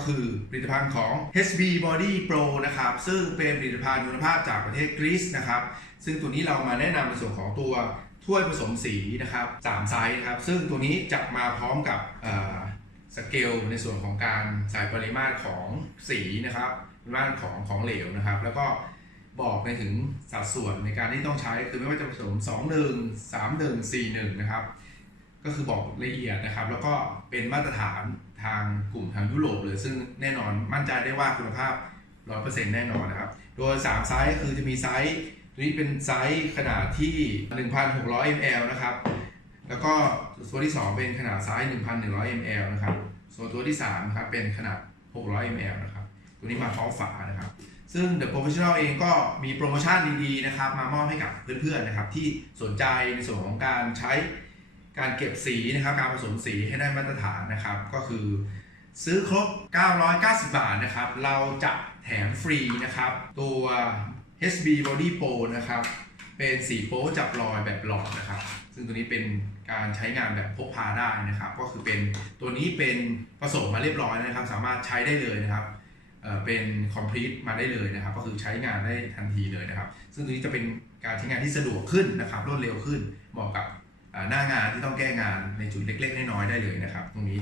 ก็คือผลิตภัณฑ์ของ HB Body Pro นะครับ ซึ่งเป็นผลิตภัณฑ์คุณภาพจากประเทศกรีซนะครับ ซึ่งตัวนี้เรามาแนะนำในส่วนของตัวถ้วยผสมสีนะครับ3ไซส์นะครับ ซึ่งตัวนี้จะมาพร้อมกับสเกลในส่วนของการใส่ปริมาตรของสีนะครับปริมาตรของของเหลวนะครับ แล้วก็บอกในถึงสัดส่วนในการที่ต้องใช้คือไม่ว่าจะผสม 2 1 3 1 4 1 นะครับ ก็คือบอกละเอียดนะครับ แล้วก็เป็นมาตรฐานทางกลุ่มทางยุโรปเลย ซึ่งแน่นอนมั่นใจได้ว่าคุณภาพ 100%แน่นอนนะครับ โดย 3 ไซส์คือจะมีไซส์ตัวนี้เป็นไซส์ขนาดที่ 1,600 ml นะครับ แล้วก็ตัวที่ 2 เป็นขนาดไซส์ 1,100 ml นะครับ ส่วนตัวที่3นะครับเป็นขนาด 600 ml นะครับ ตัวนี้มาพร้อมฝานะครับ ซึ่ง The Professional เองก็มีโปรโมชั่นดีๆนะครับ มามอบให้กับเพื่อนๆนะครับ ที่สนใจในส่วนของการใช้ การเก็บสีนะครับ การผสมสีให้ได้มาตรฐานนะครับ ก็คือ ซื้อครบ 990 บาทนะครับ เราจะแถมฟรีนะครับ ตัว HB Body Pro นะครับ เป็นสีโป๊จับรอยแบบหลอดนะครับ ซึ่งตัวนี้เป็นการใช้งานแบบพกพาได้นะครับ ก็คือเป็นตัวนี้เป็นผสมมาเรียบร้อยนะครับ สามารถใช้ได้เลยนะครับเป็น complete มาได้เลยนะครับ ก็คือใช้งานได้ทันทีเลยนะครับ ซึ่งตัวนี้จะเป็นการใช้งานที่สะดวกขึ้นนะครับ รวดเร็วขึ้นเหมาะกับ หน้างานที่ต้องแก้งานในจุดเล็ก ๆ น้อยๆได้เลยนะครับ ตรงนี้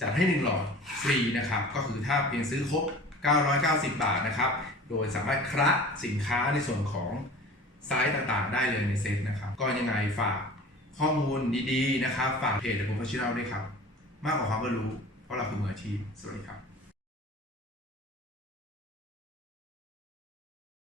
จัดให้ 1 หลอดฟรีนะครับ ก็คือถ้าเพียงซื้อครบ 990 บาทนะครับ โดยสามารถคละสินค้าในส่วนของไซส์ต่างๆ ได้เลยในเซ็ตนะครับ ก็ยังไงฝากข้อมูลดีๆนะครับ ฝากเพจ The Professional ด้วยครับ มากกว่าความรู้ เพราะเราคือมืออาชีพสวัสดีครับ